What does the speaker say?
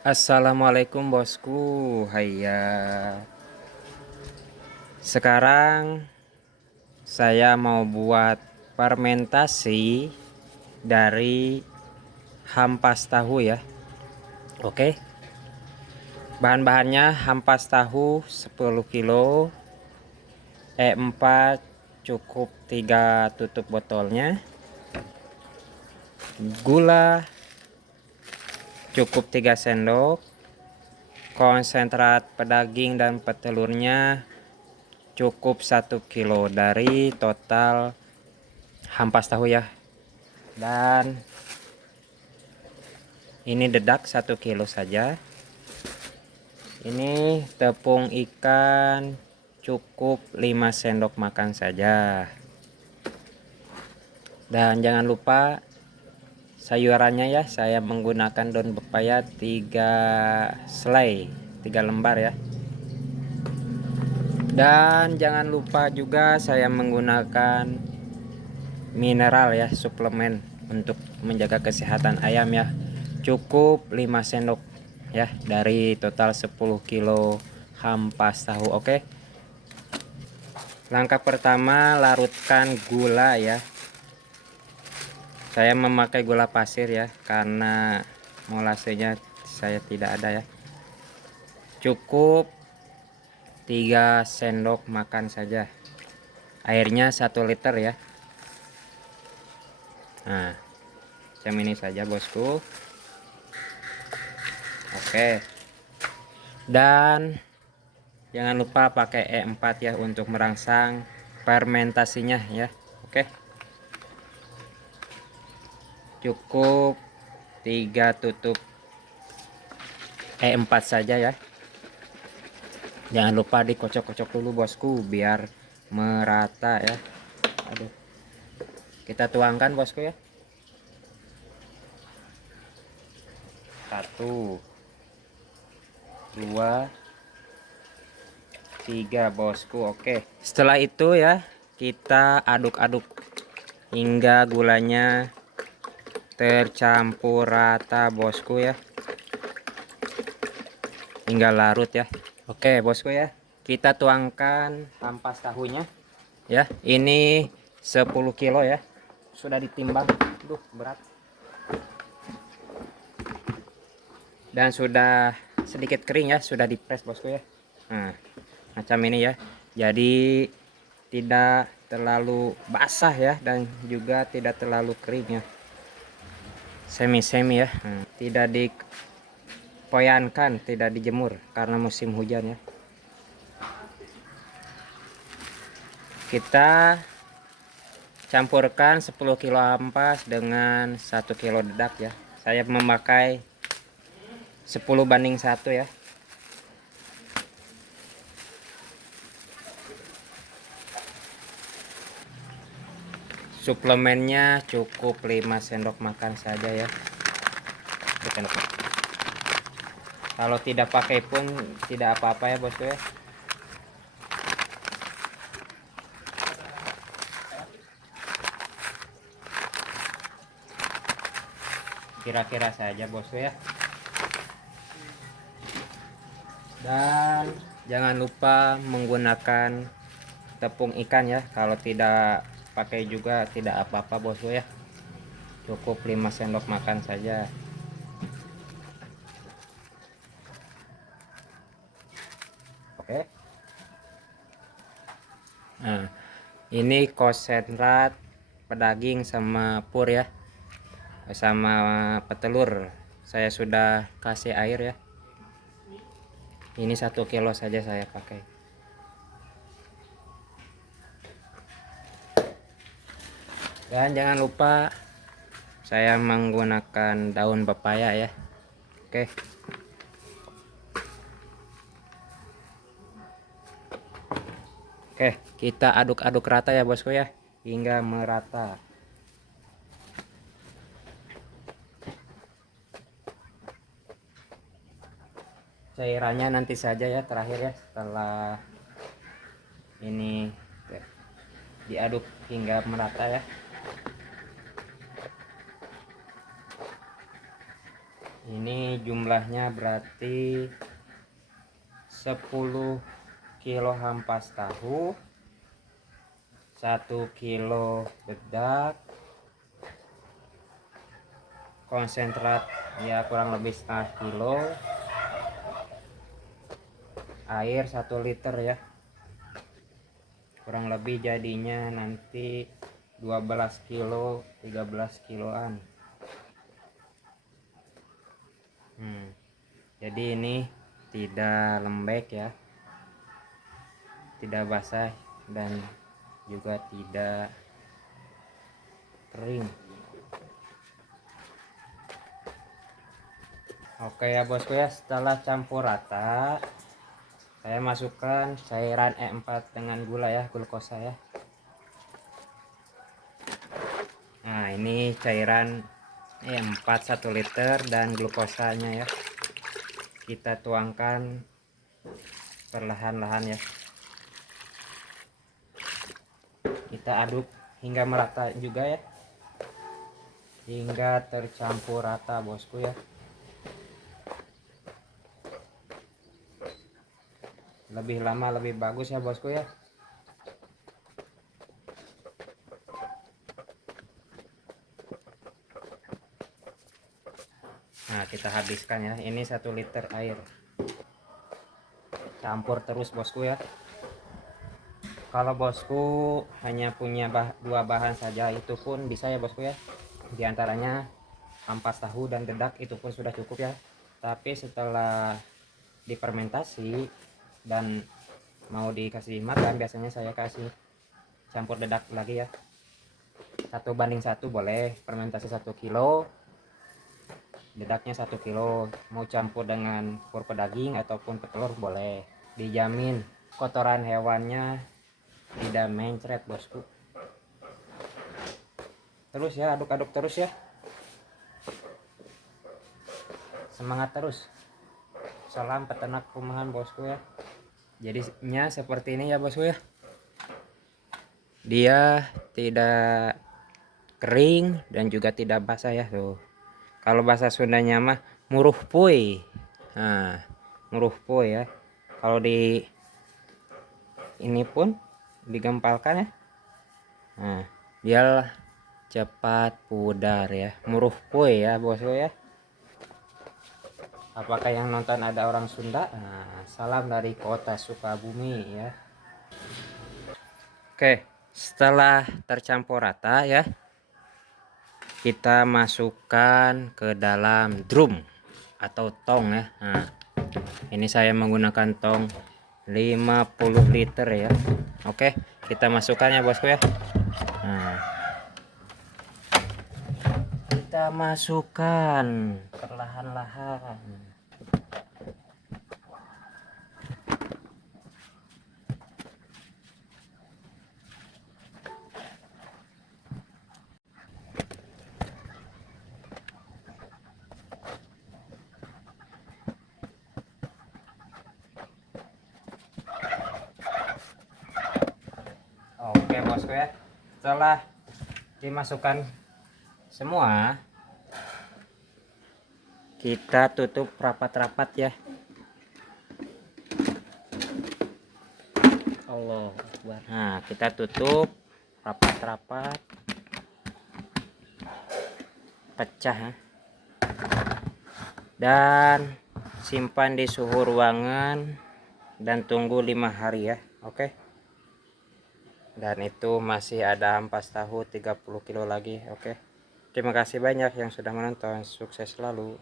Assalamualaikum bosku. Haya. Sekarang saya mau buat fermentasi dari hampas tahu ya. Oke. Bahan-bahannya hampas tahu 10 kilo, E4 cukup 3 tutup botolnya. Gula cukup 3 sendok. Konsentrat pedaging dan petelurnya cukup 1 kilo dari total hampas tahu ya. Dan ini dedak 1 kilo saja. Ini tepung ikan cukup 5 sendok makan saja. Dan jangan lupa sayurannya ya, saya menggunakan daun pepaya 3 selai, 3 lembar ya. Dan jangan lupa juga saya menggunakan mineral ya, suplemen untuk menjaga kesehatan ayam ya. Cukup 5 sendok ya dari total 10 kilo hampas tahu. Oke. Langkah pertama, larutkan gula ya. Saya memakai gula pasir ya karena molasenya saya tidak ada ya. Cukup 3 sendok makan saja. Airnya 1 liter ya. Nah, macam ini saja bosku. Oke. Dan jangan lupa pakai E4 ya untuk merangsang fermentasinya ya. Oke. Cukup 3 tutup E4 saja ya. Jangan lupa dikocok-kocok dulu bosku biar merata ya. Aduh. Kita tuangkan bosku ya. 1 2 3 bosku. Oke. Setelah itu ya, kita aduk-aduk hingga gulanya tercampur rata bosku ya. Hingga larut ya. Oke bosku ya, kita tuangkan ampas tahunya ya. Ini 10 kilo ya, sudah ditimbang. Duh, berat. Dan sudah sedikit kering ya, sudah dipres bosku ya. Nah, macam ini ya. Jadi tidak terlalu basah ya, dan juga tidak terlalu kering ya. Semi-semi ya. Tidak dipoyankan, tidak dijemur karena musim hujan ya. Kita campurkan 10 kilo ampas dengan 1 kilo dedak ya. Saya memakai 10:1 ya. Suplemennya cukup 5 sendok makan saja ya. Kalau tidak pakai pun tidak apa-apa ya bosku ya. Kira-kira saja bosku ya. Dan jangan lupa menggunakan tepung ikan ya. Kalau tidak pakai juga tidak apa-apa bosku ya. Cukup 5 sendok makan saja. Oke. Nah, ini konsentrat pedaging sama pur ya, sama petelur. Saya sudah kasih air ya. Ini 1 kilo saja saya pakai. Dan jangan lupa saya menggunakan daun pepaya ya. Oke. Oke, kita aduk-aduk rata ya bosku ya, hingga merata. Cairannya nanti saja ya, terakhir ya, setelah ini diaduk hingga merata ya. Ini jumlahnya berarti 10 kilo ampas tahu, 1 kilo dedak, konsentrat ya kurang lebih setengah kilo, air 1 liter ya, kurang lebih jadinya nanti 12 kilo 13 kiloan. Jadi ini tidak lembek ya, tidak basah dan juga tidak kering. Oke ya bosku ya, setelah campur rata saya masukkan cairan E4 dengan gula ya, glukosa ya. Nah ini cairan E4 1 liter dan glukosanya ya, kita tuangkan perlahan-lahan ya, kita aduk hingga merata juga ya, hingga tercampur rata bosku ya. Lebih lama lebih bagus ya bosku ya. Nah kita habiskan ya, ini 1 liter air, campur terus bosku ya. Kalau bosku hanya punya dua bahan saja itu pun bisa ya bosku ya, diantaranya ampas tahu dan dedak, itu pun sudah cukup ya. Tapi setelah difermentasi dan mau dikasih makan, biasanya saya kasih campur dedak lagi ya, 1:1 boleh. Fermentasi 1 kilo, dedaknya 1 kilo, mau campur dengan purpe daging ataupun petelur boleh. Dijamin kotoran hewannya tidak mencret bosku. Terus ya, aduk-aduk terus ya, semangat terus. Salam peternak rumahan bosku ya. Jadinya seperti ini ya bosku ya, dia tidak kering dan juga tidak basah ya tuh. Kalau bahasa Sundanya mah muruh pui. Nah, muruh pui ya. Kalau di ini pun digempalkan ya, nah dia cepat pudar ya, muruh pui ya bosku ya. Apakah yang nonton ada orang Sunda? Nah, salam dari kota Sukabumi ya. Oke, setelah tercampur rata ya, kita masukkan ke dalam drum atau tong ya. Nah, ini saya menggunakan tong 50 liter ya. Oke, kita masukkan ya bosku ya. Nah, kita masukkan perlahan-lahan. Oke bosku ya, setelah dimasukkan semua, kita tutup rapat-rapat ya. Allah Akbar. Nah kita tutup rapat-rapat, pecah ya, dan simpan di suhu ruangan dan tunggu 5 hari ya. Oke, dan itu masih ada ampas tahu 30 kilo lagi. Oke, terima kasih banyak yang sudah menonton, sukses selalu.